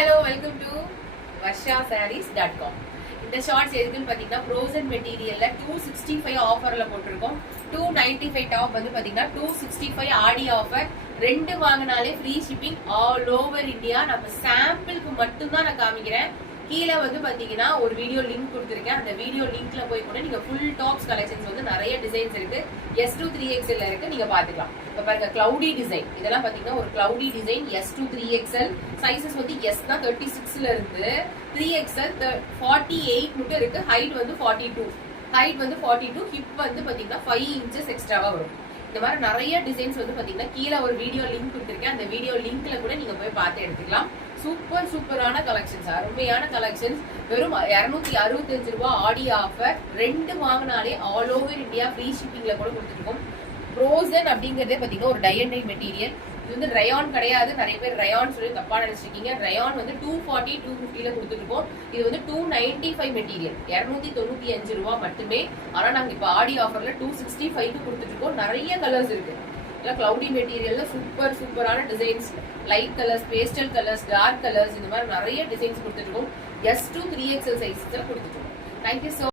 hello, welcome to varshasarees.com. இந்த shorts எதுக்குன்னு பாத்தீங்கன்னா ஃப்ரோசன் மெட்டீரியல்ல 265 ஆஃபர்ல போட்டிருக்கோம். 295 டாப் வந்து பாத்தீங்கன்னா 265 ஆடி ஆஃபர். ரெண்டு வாங்கினாலே free shipping all over India. நம்ம சாம்பிளுக்கு மட்டும் தான் நான் காமிக்கிறேன். கீழே வந்து பாத்தீங்கன்னா ஒரு வீடியோ லிங்க் கொடுத்துருக்கேன். அந்த வீடியோ லிங்க்ல போய் கூட நீங்க ஃபுல் டாப்ஸ் கலெக்ஷன்ஸ் வந்து நிறைய டிசைன்ஸ் இருக்கு. S2 3XL இருக்கு, நீங்க பாத்துக்கலாம். இப்ப பாருங்க கிளவுடி டிசைன், இதெல்லாம் பாத்தீங்கன்னா ஒரு cloudy design S2 3XL. Sizes வந்து S தான் 36ல இருந்து 3XL 48 மட்டும் இருக்கு. ஹைட் வந்து 42, ஹைட் வந்து 42, ஹிப் வந்து பாத்தீங்கன்னா 5 இன்ச்சஸ் எக்ஸ்ட்ராவா வரும். இந்த மாதிரி நிறைய டிசைன்ஸ் வந்து பாத்தீங்கன்னா கீழே ஒரு வீடியோ லிங்க் கொடுத்துருக்கேன். அந்த வீடியோ லிங்க்ல கூட நீங்க போய் பார்த்து எடுத்துக்கலாம். சூப்பரான கலெக்ஷன்ஸ், அருமையான கலெக்ஷன்ஸ். வெறும் 265 ரூபாய் ஆடி ஆஃபர். ரெண்டு வாங்கினாலே ஆல் ஓவர் இந்தியா ஃப்ரீ ஷிப்பிங்ல கூட கொடுத்துருக்கோம். ஃப்ரோசன் அப்படிங்கறதே பாத்தீங்கன்னா ஒரு டை அண்ட் டை மெட்டீரியல். இது வந்து ரயான் கிடையாது. நிறைய பேர் ரயான் சொல்லி தப்பா நினைச்சிருக்கீங்க. ரயான் வந்து 240 250ல கொடுத்துருக்கோம். இது வந்து 295 மெட்டீரியல், 295 ரூபாய் மட்டுமே. ஆனா நாங்க இப்ப ஆடி ஆஃபர்ல 265 கொடுத்துட்டு இருக்கோம். நிறைய கலர்ஸ் இருக்கு. கிளவுடி மெட்டீரியல்ல சூப்பரான designs, light colours, pastel colours, dark colours, இந்த மாதிரி நிறைய டிசைன்ஸ் கொடுத்துட்டு இருக்கோம். S2 3XL சைஸ்ல கொடுத்துட்டு இருக்கோம். தேங்க்யூ.